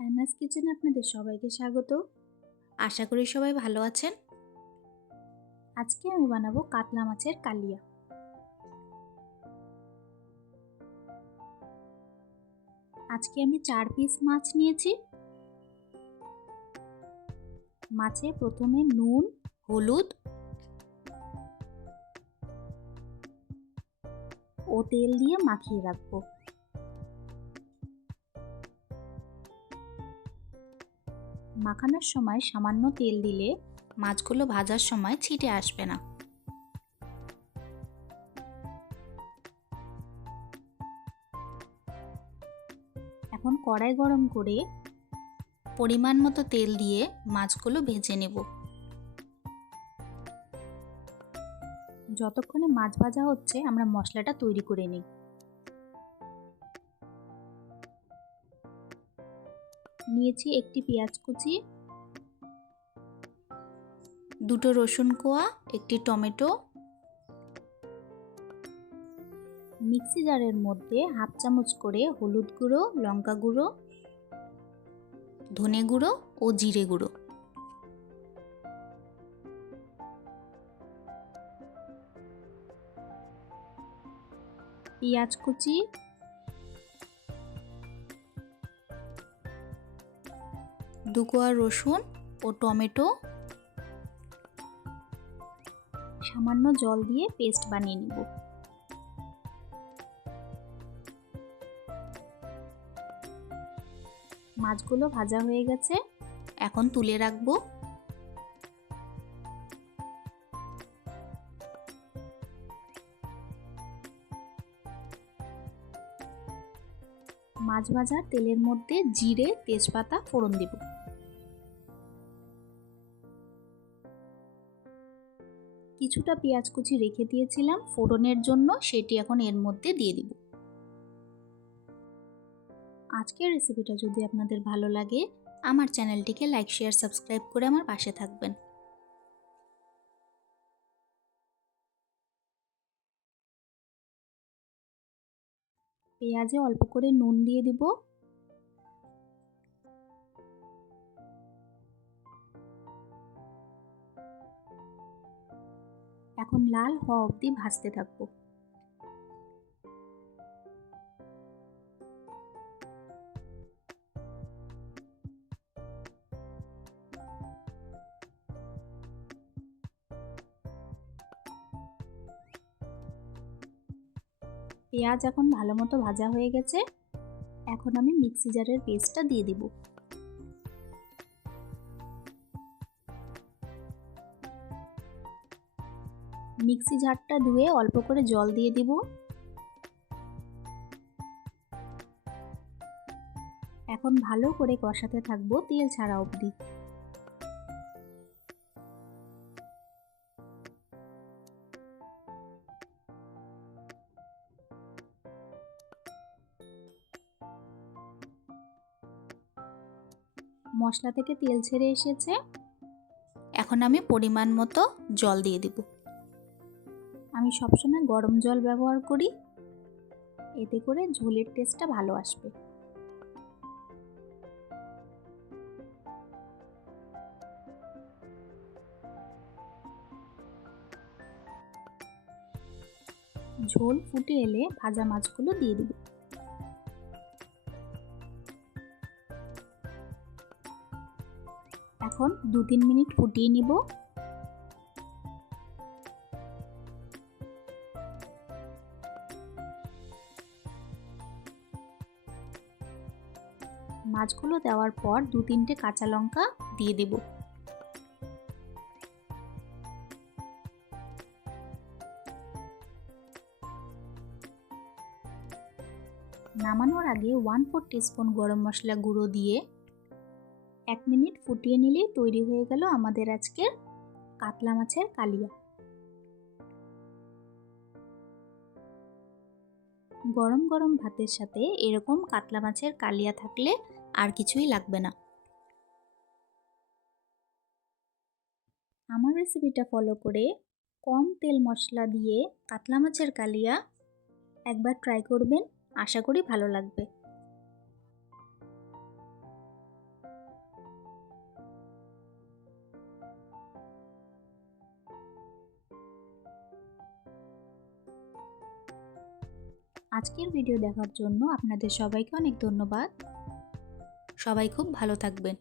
অ্যানাস কিচেনে আপনাদের সবাইকে স্বাগত। আশা করি সবাই ভালো আছেন। আজকে আমি বানাবো কাতলা মাছের কালিয়া। আজকে আমি 4 পিস মাছ নিয়েছি। মাছে প্রথমে নুন, হলুদ ও তেল দিয়ে মাখিয়ে রাখবো। মাখানোর সময় সামান্য তেল দিলে মাছগুলো ভাজার সময় ছিটে আসবে না। এখন কড়াই গরম করে পরিমাণ মতো তেল দিয়ে মাছগুলো ভেজে নেব। যতক্ষণে মাছ ভাজা হচ্ছে আমরা মশলাটা তৈরি করে নিই। নিয়েছি একটি পেঁয়াজ কুচি, দুটো রসুন কোয়া, একটি টমেটো। মিক্সি জারের মধ্যে হাফ চামচ করে হলুদ গুঁড়ো, লঙ্কা গুঁড়ো, ধনে গুঁড়ো ও জিরে গুঁড়ো, পেঁয়াজ কুচি, দু কোয়া রসুন ও টমেটো সামান্য জল দিয়ে পেস্ট বানিয়ে নিব। মাছগুলো ভাজা হয়ে গেছে, এখন তুলে রাখবো। মাছ ভাজার তেলের মধ্যে জিরে, তেজপাতা ফোড়ন দিব। কিছুটা পেঁয়াজ কুচি রেখে দিয়েছিলাম ফোড়নের জন্য, সেটি এখন এর মধ্যে দিয়ে দিব। আজকের রেসিপিটা যদি আপনাদের ভালো লাগে আমার চ্যানেলটিকে লাইক, শেয়ার, সাবস্ক্রাইব করে আমার পাশে থাকবেন। পেঁয়াজে অল্প করে নুন দিয়ে দিব। এখন লাল হওয়া অবধি ভাজতে থাকবো। পেঁয়াজ এখন ভালো মতো ভাজা হয়ে গেছে, এখন আমি মিক্সি জারের পেস্টটা দিয়ে দিব। মিক্সি জারটা ধুয়ে অল্প করে জল দিয়ে দিব। এখন ভালো করে কষাতে থাকবো তেল ছাড়া অবধি। মশলা থেকে তেল ছেড়ে এসেছে, এখন আমি পরিমাণ মতো জল দিয়ে দিব। আমি সবসময় গরম জল ব্যবহার করি, এতে করে ঝোলের টেস্টটা ভালো আসবে। ঝোল ফুটে এলে ভাজা মাছগুলো দিয়ে দিব। এখন 2-3 মিনিট ফুটিয়ে নিব। মাছগুলো দেওয়ার পর 2-3টে কাঁচা লঙ্কা দিয়ে দেব। নামানোর আগে 1/4 টিস্পুন গরম মশলা গুঁড়ো দিয়ে 1 মিনিট ফুটিয়ে নিলেই তৈরি হয়ে গেল আমাদের আজকের কাতলা মাছের কালিয়া। গরম গরম ভাতের সাথে এরকম কাতলা মাছের কালিয়া থাকলে আর কিছুই লাগবে না। আমার রেসিপিটা ফলো করে কম তেল মশলা দিয়ে কাতলা মাছের কালিয়া একবার ট্রাই করবেন, আশা করি ভালো লাগবে। আজকের ভিডিও দেখার জন্য আপনাদের সবাইকে অনেক ধন্যবাদ। সবাই খুব ভালো থাকবেন।